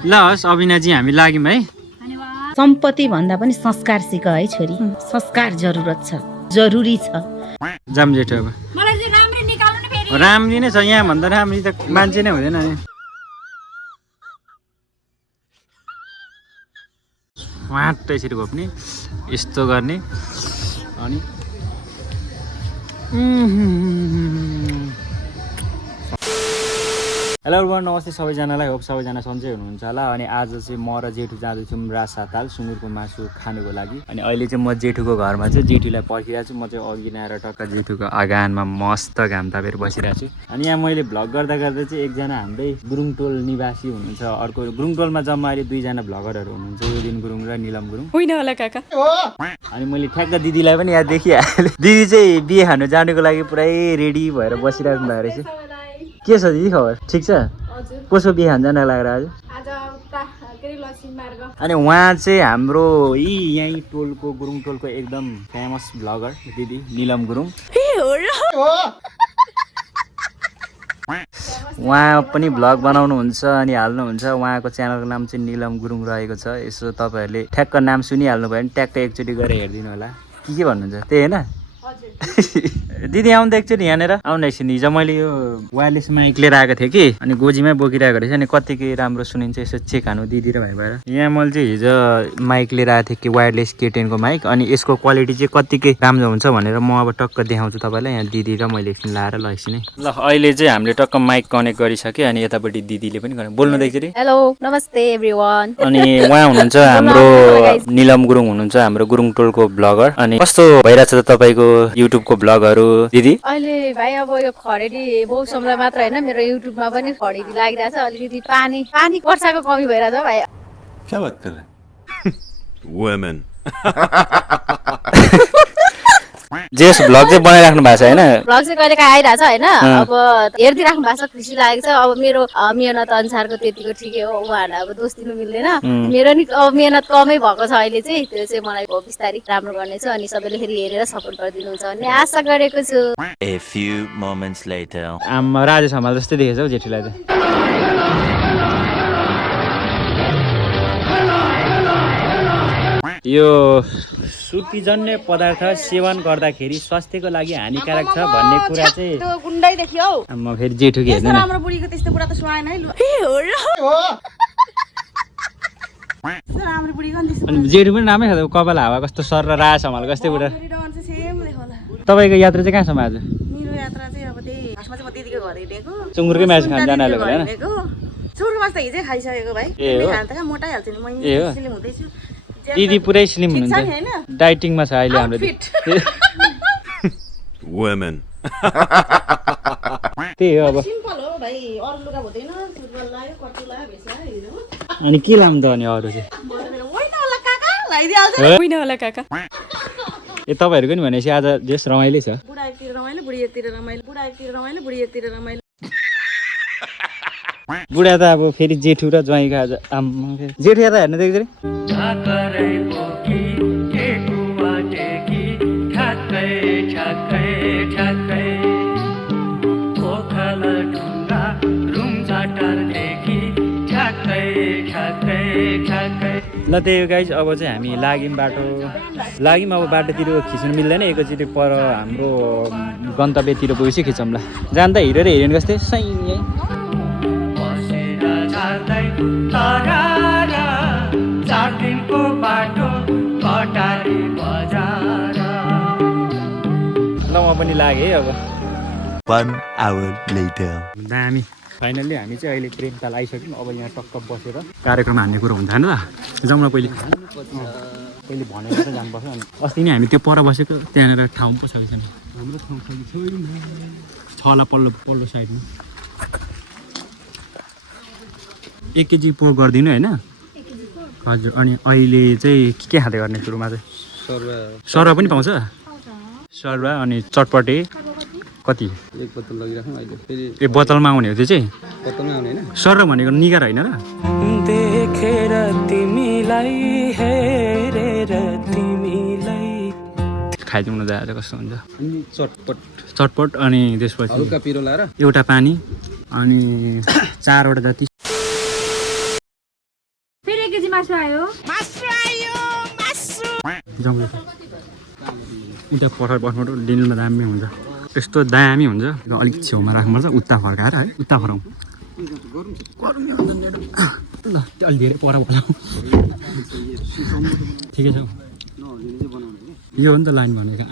ल हस् अविनाजी हामी लाग्यौँ है। सम्पत्ति भन्दा पनि संस्कार सिक है छोरी। संस्कार जरुरत छ, जरुरी छ। जाम जेठो अब राम्री नै छ, यहाँ भन्दा राम्री त मान्छे नै हुँदैन नि। वाट यसरी घोप्ने यस्तो गर्ने अनि हेलो एभ्रिवान, नमस्ते सबैजनालाई। होप सबैजना सन्चै हुनुहुन्छ होला। अनि आज चाहिँ म र जेठु जाँदैछौँ रासाताल सुँगुरको मासु खानुको लागि। अनि अहिले चाहिँ म जेठुको घरमा चाहिँ जेठुलाई पर्खिरहेको छु। म चाहिँ अघि आएर टक्क जेठुको आँगनमा मस्त घाम तापेर बसिरहेको छु। अनि यहाँ मैले भ्लग गर्दा गर्दा चाहिँ एकजना हाम्रै गुरुङटोल निवासी हुनुहुन्छ, अर्को गुरुङटोलमा जम्मा अहिले दुईजना भ्लगरहरू हुनुहुन्छ, योदिन गुरुङ र निलम गुरुङ। होइन होला काका। अनि मैले ठ्याक्क दिदीलाई पनि यहाँ देखिहालेँ। दिदी चाहिँ बिहे खानु जानुको लागि पुरै रेडी भएर बसिराख्नु भएको रहेछ। के छ दिदी खबर? ठिक छ? कसो बिहे खान जान लागेर आज? अनि उहाँ चाहिँ हाम्रो यहीँ टोलको गुरुङ टोलको एकदम फेमस भ्लगर दिदी निलम गुरुङ। उहाँ पनि भ्लग बनाउनुहुन्छ अनि हाल्नुहुन्छ। उहाँको च्यानलको नाम चाहिँ निलम गुरुङ रहेको छ। यसो तपाईँहरूले ठ्याक्क नाम सुनिहाल्नु भयो भने ट्याक्क एकचोटि गरेर हेरिदिनु होला। के भन्नुहुन्छ त्यही होइन? दिदी आउनु त एकचोटि यहाँनिर आउनु एकछिन। हिजो मैले यो वायरलेस माइक लिएर आएको थिएँ कि, अनि गोजीमै बोकिरहेको रहेछ। अनि कतिकै राम्रो सुनिन्छ यसो चेक हानु दिदी र भाइ भएर। यहाँ मैले चाहिँ हिजो माइक लिएर आएको थिएँ कि वायरलेस K10 को माइक। अनि यसको क्वालिटी चाहिँ कतिकै राम्रो हुन्छ भनेर म अब टक्क देखाउँछु तपाईँलाई। यहाँ दिदी र मैले एकछिन लाएर ल एकछिन है। ल अहिले चाहिँ हामीले टक्क माइक कनेक्ट गरिसक्यो। अनि यतापट्टि दिदीले पनि बोल्नु त एकचोटि। हेलो नमस्ते एभ्रिवान। अनि उहाँ हुनुहुन्छ हाम्रो निलम गुरुङ हुनुहुन्छ, हाम्रो गुरुङ टोलको भ्लगर। अनि कस्तो भइरहेछ त तपाईँको युट्युबको भ्लगहरू दिदी? अहिले भाइ अब यो खडेरी मौसमलाई मात्र होइन, मेरो युट्युबमा पनि खडेरी लागिरहेछ। अलिकति पानी वर्षाको कमी भइरहेछ भाइ। क्या बात कर रहे हैं? वुमेन। जेस भ्लग चाहिँ बनाइराख्नु भएको छ होइन? भ्लग चाहिँ कहिले काहीँ आइरहेछ होइन। अब हेर्दै राख्नु भएको छ, खुसी लागेको छ। अब मेरो मेहनत अनुसारको त्यतिको ठिकै हो, उहाँहरूलाई अब दोष दिनु मिल्दैन। मेरो नि अब मेहनत कमै भएको छ अहिले चाहिँ, त्यो चाहिँ मलाई बिस्तारै राम्रो गर्नेछ। अनि सबैले फेरि हेरेर सपोर्ट गरिदिनुहुन्छ भन्ने आशा गरेको छु। A few moments later. आमा राजेश हमाल जस्तै देखेछ हौ जेठीलाई त। यो सुर्तीजन्य पदार्थ सेवन गर्दाखेरि स्वास्थ्यको लागि हानिकारक छ भन्ने कुरा चाहिँ गुन्डै देखियो हौ। म फेरि जेठु के हेर्नु न। राम्रो बुढीको त्यस्तो कुरा त सुहाएन है। राम्रो बुढीको नि त्यस्तो। अनि जेठु पनि राम्रै छ त, कपाल हावा कस्तो सर र राज हमाल कस्तै बुढा। तपाईँको यात्रा चाहिँ कहाँसम्म आज? मेरो यात्रा चाहिँ अब त्यही खासमा चाहिँ म दिदीको घर हिँडेको। सुँगुरकै मासु खान जान आएको होइन? सुँगुरको मासु त हिजै खाइसकेको भाइ। खान त कहाँ मोटाइहाल्छ नि, म स्लिम हुँदैछु। दिदी पुरै स्लिम हुनुहुन्छ, डाइटिङमा छ अहिले हाम्रो। वुमेन। त्यही हो अब। सिम्पल हो भाइ, अरू लुगा हुँदैन। सुरुवाल लाग्यो, कट्टु लाग्यो, भेसा हिँड्नु। अनि के लाम त अनि अरू चाहिँ? होइन होला काका, लगाइदिइहाल्छ। होइन होला काका। ए तपाईँहरूको नि भनेपछि आज जेस रमाइलै छ। बुढा एकतिर रमाइलो, बुढी एकतिर रमाइलो, बुढा एकतिर रमाइलो, बुढी एकतिर रमाइलो। बुढा त अब फेरि जेठु र ज्वाइँको आज जेठु या त हेर्नु देख्छ रे। ल त्यही हो गाइज, अब चाहिँ हामी लाग्यौँ अब बाटोतिर खिच्नु मिल्दैन। एकैचोटि पर हाम्रो गन्तव्यतिर गएपछि खिचौँ ल। जाँदा हिँडेर हिँडेन कस्तै सही यहीँ। ल म पनि लागेँ है अब। 1 hour later. दामी फाइनल्ली हामी चाहिँ अहिले प्रेमताल आइसक्यौँ। अब यहाँ टक्क बसेर कार्यक्रम हान्ने कुरो हुन्छ होइन त। जाउँ न पहिले भनेर त जानुपर्छ। अनि अस्ति नै हामी त्यो पर बसेको त्यहाँनिर ठाउँ पो छ कि छैन? हाम्रो ठाउँ छैन, छ होला पल्लो साइडमा। 1 केजी पोक गरिदिनु होइन? हजुर। अनि अहिले चाहिँ के खाँदै गर्ने सुरुमा चाहिँ? सरुवा पनि पाउँछ? सरुवा अनि चटपटे कति? 1 बोतल लगिराखौँ अहिले फेरि। ए बोतलमा आउने हो त्यो चाहिँ? बोतलमा आउने हैन? सरुवा भनेको निगार होइन र? देखेर तिमीलाई हेरेर तिमीलाई खाइदिउँ न दाजु कस्तो हुन्छ। अनि चटपट अनि त्यसपछि हल्का पिरो लाएर एउटा पानी अनि 4 वटा जति केजी मासु आयो जाउँ उता पठार बस्नु डिलमा दामी हुन्छ यस्तो दामी हुन्छ अलिक छेउमा राख्नुपर्छ उता फर्काएर है उता फर्काउँ ल त्यो अलि धेरै पर बोलाउँ ठिकै छ यो हो नि त लाइन भनेको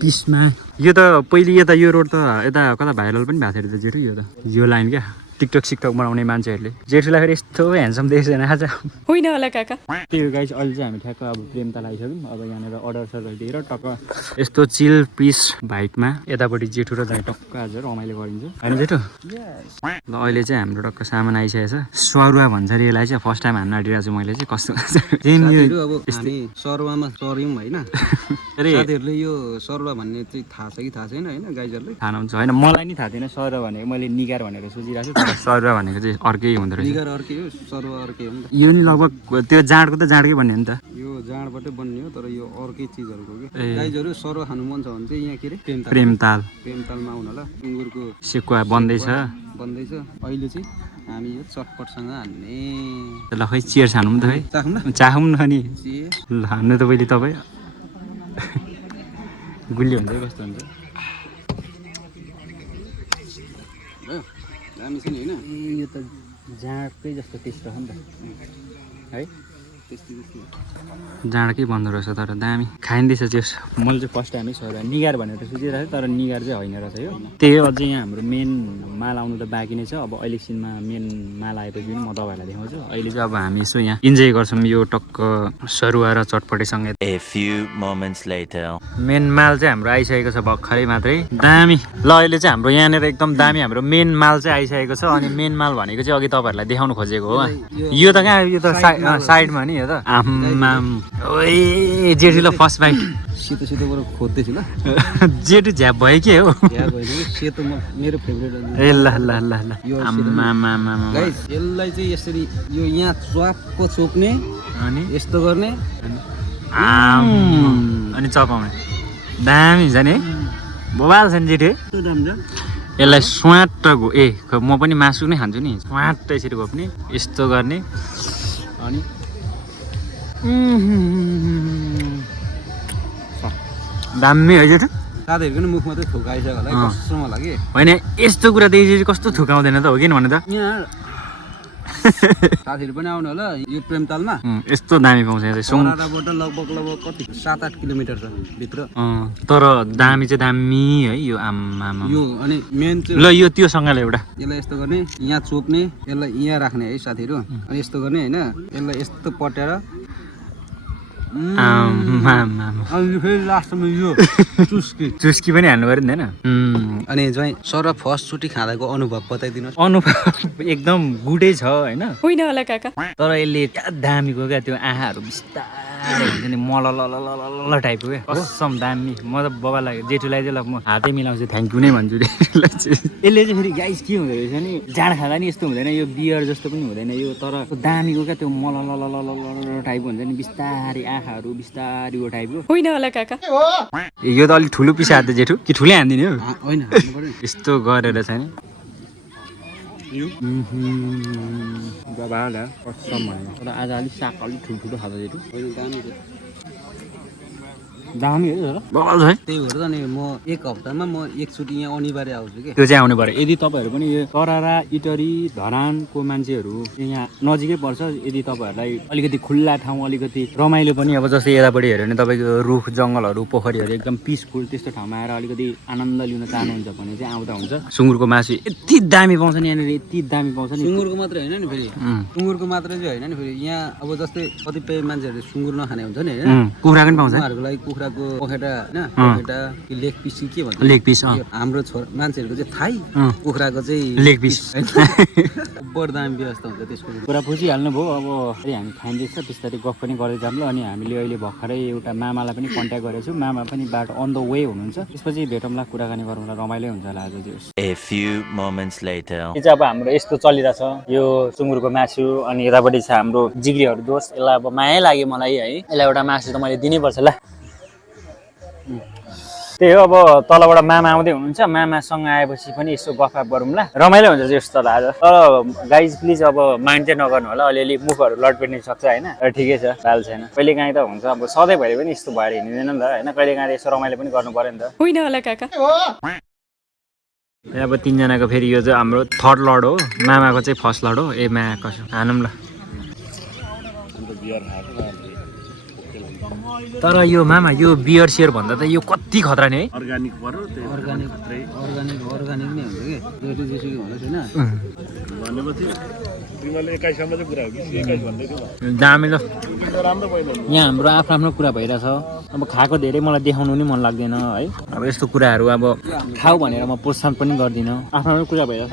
पिसमा यो त पहिले यता यो रोड त यता कता भाइरल पनि भएको थियो जेठु यो त यो लाइन क्या टिकटक सिकटक बनाउने मान्छेहरूले जेठुलाई फेरि यस्तो ह्यान्डसम देख्दैन आज होइन होला काका त्यो गाइस अहिले चाहिँ हामी ठ्याक्क अब प्रेमताल आइसक्यौँ अब यहाँनिर अर्डर सर्डर दिएर टक्क यस्तो चिल पिस भाइटमा यतापट्टि जेठु र चाहिँ टक्क आज रमाइलो गरिन्छ होइन जेठु ल अहिले चाहिँ हाम्रो टक्क सामान आइसकेको छ सरुवा भन्छ अरे यसलाई चाहिँ फर्स्ट टाइम हान्न आँटिरहेको छु मैले चाहिँ कस्तो अब हामी सरुवामा चर्यौँ होइन साथीहरूले यो सरुवा भन्ने चाहिँ थाहा छ कि थाहा छैन होइन गाइजहरूलाई खाना हुन्छ होइन मलाई नि थाहा थिएन सरुवा भनेको मैले निगार भनेर सोचिरहेको छु सरुवा भनेको चाहिँ अर्कै हुँदो रहेछ निगार अर्कै हो सरुवा अर्कै हो नि त यो नि लगभग त्यो जाँडको त जाँडकै भन्ने हो नि त यो जाँडबाटै बन्ने हो तर यो अर्कै चिजहरूको के गाइजहरू सरुवा खानु मन छ भने चाहिँ यहाँ के अरे प्रेमताल प्रेमतालमा आउनु होला सुँगुरको सेकुवा बन्दैछ बन्दैछ अहिले चाहिँ हामी यो चटपटसँग हान्ने ल खै चियर खानु त खै चाखौँ न चाखौँ न नि चियर ल हान्नु त पहिले तपाईँ गुलियो हुन्छ कस्तो हुन्छ दामी छ नि होइन यो त जाँडकै जस्तो टेस्ट रह्यो नि त है जाँडकै बन्दो रहेछ तर दामी खाइँदैछ त्यो मैले चाहिँ फर्स्ट टाइमै सर निगार भनेर सोचिरहेको थिएँ तर निगार चाहिँ होइन रहेछ यो त्यही हो अझै यहाँ हाम्रो मेन माल आउनु त बाँकी नै छ अब इलेक्सनमा मेन माल आएपछि पनि म तपाईँहरूलाई देखाउँछु अहिले चाहिँ अब हामी यसो यहाँ इन्जोय गर्छौँ यो टक्क सरुवा र चटपटेसँगै मेन माल चाहिँ हाम्रो आइसकेको छ भर्खरै मात्रै दामी ल अहिले चाहिँ हाम्रो यहाँनिर एकदम दामी हाम्रो मेन माल चाहिँ आइसकेको छ अनि मेन माल भनेको चाहिँ अघि तपाईँहरूलाई देखाउनु खोजेको हो यो त कहाँ यो त साइडमा नि यो त आम्माम ओए जेठु ल फर्स्ट बाइट सेतो सेतोबाट खोज्दैछु ल जेठु झ्याप भयो के हो सेतो मेरो फेभरेट ए ल ल ल ल गाइस यसलाई चाहिँ यसरी यो यहाँ च्वाप्प चोप्ने अनि यस्तो गर्ने अनि चपाउने दामी छ नि बोबाल छ नि जेठु यसलाई स्वाट म पनि मासु नै खान्छु नि स्वाट यसरी घोप्ने यस्तो गर्ने अनि दामी है जेठु साथीहरूको नि मुखमा चाहिँ थुकाइसक्यो होला कस्तो मलाई कि होइन यस्तो कुरा त यसरी कस्तो थुकाउँदैन त हो कि भने त यहाँ साथीहरू पनि आउनु होला यो प्रेमतालमा यस्तो दामी पाउँछ यहाँ चाहिँ सोनादाबाट लगभग कति 7-8 किलोमिटर छ भित्र तर दामी चाहिँ दामी है यो आम्मामा यो अनि मेन चाहिँ ल यो त्योसँगले एउटा यसलाई यस्तो गर्ने यहाँ चोप्ने यसलाई यहाँ राख्ने है साथीहरू अनि यस्तो गर्ने होइन यसलाई यस्तो पट्याएर अनि फेरि लास्टमा यो चुस्की पनि हाल्नु पऱ्यो नि होइन अनि चाहिँ सर फर्स्ट चोटि खाँदाको अनुभव बताइदिनुहोस् अनुभव एकदम गुडै छ होइन होइन होला काका तर यसले क्या दामीको क्या त्यो आँखाहरू बिस्तारै हुन्छ नि मल टाइपको क्या कसम दामी म त बाबालाई जेठुलाई चाहिँ ल म हातै मिलाउँछु थ्याङ्क यू नै भन्छु जेठुलाई चाहिँ यसले चाहिँ फेरि गाइस के हुँदो रहेछ नि जाँड खाँदा नि यस्तो हुँदैन यो बियर जस्तो पनि हुँदैन यो तर दामीको क्या त्यो मल टाइपको हुन्छ नि बिस्तारै आँखाहरू बिस्तारीको टाइपको होइन होला काका यो त अलिक ठुलो पिसा हाल्दै जेठु कि ठुलै हान्दिने हो होइन यस्तो गरेर चाहिँ नि कसम भनेको तर आज अलिक साग अलिक ठुल्ठुलो खाँदा जेठु दामी है बवाल छ है त्यही भएर त नि म एक हप्तामा म एकचोटि यहाँ अनिवार्य आउँछु कि त्यो चाहिँ आउनु पर्यो यदि तपाईँहरू पनि यो तरारा इटरी धरानको मान्छेहरू यहाँ नजिकै पर्छ यदि तपाईँहरूलाई अलिकति खुल्ला ठाउँ अलिकति रमाइलो पनि अब जस्तै यतापट्टि हेऱ्यो भने तपाईँको रुख जङ्गलहरू पोखरीहरू एकदम पिसफुल त्यस्तो ठाउँमा आएर अलिकति आनन्द लिन चाहनुहुन्छ भने चाहिँ आउँदा हुन्छ सुँगुरको मासु यति दामी पाउँछ नि यहाँनिर यति दामी पाउँछ नि सुँगुरको मात्रै होइन नि फेरि सुँगुरको मात्रै चाहिँ होइन नि फेरि यहाँ अब जस्तै कतिपय मान्छेहरूले सुँगुर नखाने हुन्छ नि होइन कुखुरा पनि पाउँछ उहाँहरूको लागि कुखुराको पखेटा होइन पखेटा लेग पिस के भन्छ लेग पिस हाम्रो मान्छेहरूको चाहिँ थाई कुखुराको चाहिँ लेग पिस बढ दामी व्यवस्था हुन्छ त्यसको कुरा बुझिहाल्नु भयो अब हामी खाइँदैछ बिस्तारै गफ पनि गर्दै जाऊँ ल अनि हामीले अहिले भर्खरै एउटा मामालाई पनि कन्ट्याक्ट गरेको छौँ मामा पनि बाटो अन द वे हुनुहुन्छ त्यसपछि भेटौँला कुराकानी गरौँला रमाइलो हुन्छ होला आज चाहिँ यो चाहिँ अब हाम्रो यस्तो चलिरहेछ यो सुँगुरको मासु अनि यतापट्टि छ हाम्रो जिग्रीहरू दोस्त यसलाई अब माया लाग्यो मलाई है यसलाई एउटा मासु त मैले दिनैपर्छ ल त्यही हो अब तलबाट मामा आउँदै हुनुहुन्छ मामासँग आएपछि पनि यसो गफाफ गरौँला रमाइलो हुन्छ जस्तो त आज तर गाइज प्लिज अब माइन्ड चाहिँ नगर्नु होला अलिअलि मुखहरू लटपेट्न सक्छ होइन तर ठिकै छ बाल छैन कहिलेकाहीँ त हुन्छ अब सधैँभरि पनि यस्तो भएर हिँड्दैन नि त होइन कहिलेकाहीँ यसो रमाइलो पनि गर्नु पर्यो नि त होइन होला काका अब तिनजनाको फेरि यो चाहिँ हाम्रो थर्ड लड हो मामाको चाहिँ फर्स्ट लड हो ए मा कसो हानौँ ल तर यो मामा यो बियर सियर भन्दा त यो कति खतरा नि है अर्गानिक नै हुन्छ कि जति जेसुकै भन्दै छैन दामी ल यहाँ हाम्रो आफ्नो कुरा भइरहेछ अब खाएको धेरै मलाई देखाउनु नि मन लाग्दैन है अब यस्तो कुराहरू अब खाऊ भनेर म प्रोत्साहन पनि गर्दिनँ आफ्नो कुरा भइरहेछ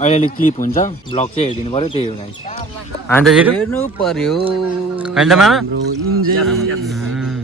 अलिअलि क्लिप हुन्छ ब्लग चाहिँ हेरिदिनु पर्यो त्यही हो गाइस अन्त हेर्नु पर्यो होइन मामा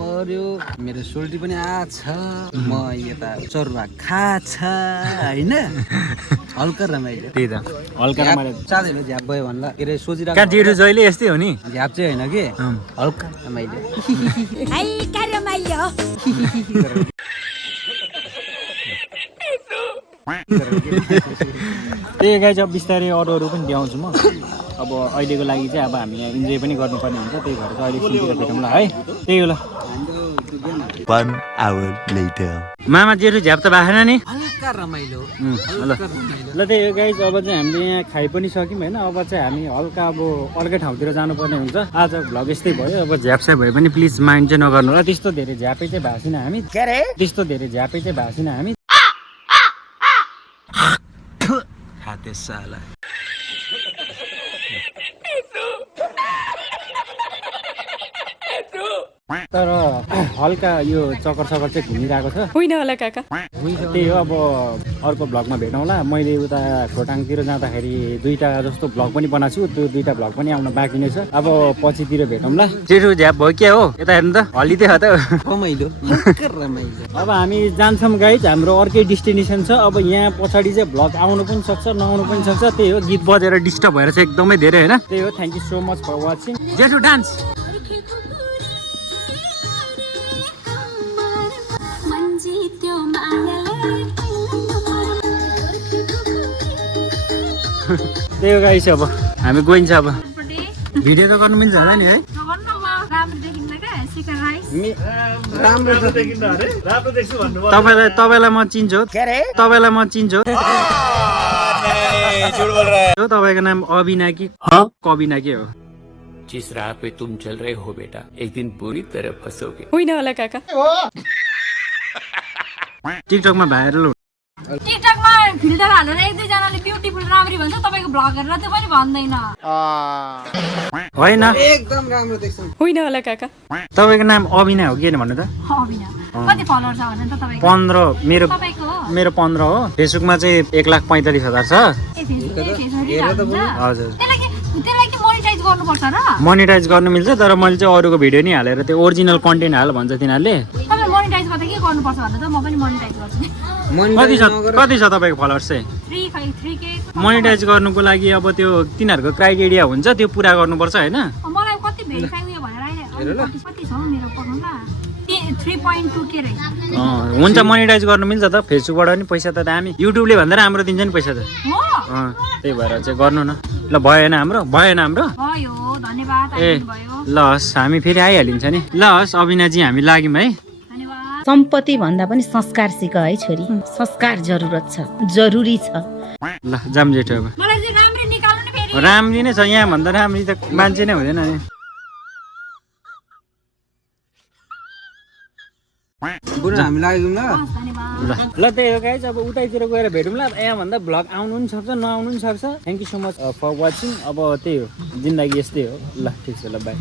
पर्यो मेरो सोल्टी पनि आछ म यता चरुवा खाछ होइन हल्का रमाइलो त्यही त हल्का रमाइलो साथीहरू झ्याप भयो भन्ला के अरे सोचिरहेको कहाँ जेठो जहिले यस्तै हो नि झ्याप चाहिँ होइन कि हल्का रमाइलो त्यही गाई चाहिँ अब बिस्तारै अरू पनि देखाउँछु म अब अहिलेको लागि चाहिँ अब हामी यहाँ इन्जोय पनि गर्नुपर्ने हुन्छ त्यही भएर चाहिँ अहिले सुतिर भेटौँ ल है त्यही हो ल 1 hour later. मामा जेठो झ्याप त बाखेन नि हल्का रमाइलो ल ल त्यही हो गाइज अब चाहिँ हामीले यहाँ खाइ पनि सक्यौँ होइन अब चाहिँ हामी हल्का अब अर्कै ठाउँतिर जानुपर्ने हुन्छ आज भ्लग यस्तै भयो अब झ्याप्सै भए पनि प्लिज माइन्ड चाहिँ नगर्नु होला त्यस्तो धेरै झ्यापै चाहिँ भएको छैन हामी त्यस्तो धेरै झ्यापै चाहिँ भएको छैन हामी खाते साला तर हल्का यो चक्कर चाहिँ घुमिरहेको छ होइन होला काका त्यही हो अब अर्को भ्लगमा भेटौँला मैले उता खोटाङतिर जाँदाखेरि 2टा जस्तो भ्लग पनि बनाएको छु त्यो 2टा भ्लग पनि आउन बाँकी नै छ अब पछितिर भेटौँला जेठो झ्याप भयो के हो यता हेर्नु त हलिँदै हो त रमाइलो अब हामी जान्छौँ गाइज हाम्रो अर्कै डेस्टिनेसन छ अब यहाँ पछाडि चाहिँ भ्लग आउनु पनि सक्छ नआउनु पनि सक्छ त्यही हो गीत बजेर डिस्टर्ब भएर चाहिँ एकदमै धेरै होइन त्यही हो thank you so much for watching जेठो डान्स त्यही हो गाइस अब हामी गइन्छ अब भिडियो त गर्नु मिल्छ होला नि है तपाईँलाई म चिन्छु तपाईँलाई म चिन्छु तपाईँको नाम अबिना कि कबिना के हो जिस राह पे तुम चल रहे हो बेटा एक दिन बुरी तरह फंसोगे होइन होला काका टिकटकमा भाइरल हो टिकटकमा फिल्टर हालेर एक दुईजनाले ब्युटिफुल राम्री भन्छ तपाईँको भ्लग हेरेर त्यो पनि भन्दैन होइन एकदम राम्रो देख्छ होइन होला काका तपाईँको नाम अबिना हो के भन्नु त कति फलोवर छ भने त तपाईँको 15 मेरो तपाईँको हो 15 हो फेसबुकमा चाहिँ 1,45,000 छ हजुर त्यसलाई के मोनिटाइज गर्नुपर्छ र मोनिटाइज गर्नु मिल्छ तर मैले चाहिँ अरूको भिडियो नि हालेर त्यो ओरिजिनल कन्टेन्ट हाल भन्छ तिनीहरूले तपाईँ मोनिटाइज गर्दा के गर्नुपर्छ भन्दा त म पनि मोनिटाइज गर्छु कति छ तपाईँको फलोवर्स चाहिँ 3K मोनिटाइज गर्नुको लागि अब त्यो तिनीहरूको क्राइटेरिया हुन्छ त्यो पुरा गर्नुपर्छ होइन मलाई कति भेरिफाई उयो भनेर अहिले कति छ मेरो पकाउला 3.2K रहेछ हुन्छ मोनिटाइज गर्नु मिल्छ त फेसबुकबाट पनि पैसा त दामी युट्युबले भन्दा राम्रो दिन्छ नि पैसा त त्यही भएर चाहिँ गर्नु न ल भएन हाम्रो भयो धन्यवाद ए ल हस् हामी फेरि आइहालिन्छ नि ल हस् अविनाजी हामी लाग्यौँ है सम्पत्ति भन्दा पनि संस्कार सिक है छोरी संस्कार जरुरी छ ल जाम जेठो अब मलाई चाहिँ राम्रै निकाल्नु नि फेरि राम्री नै छ यहाँ भन्दा राम्री त मान्छे नै हुँदैन नि बुढो हामी लाग्यौँ ल त्यही हो गाइज अब उतैतिर गएर भेटौँ ल यहाँ भन्दा भ्लग आउनु पनि सक्छ नआउनु पनि सक्छ thank you so much for watching अब त्यही हो जिन्दगी यस्तै हो ल ठिक छ ल बाई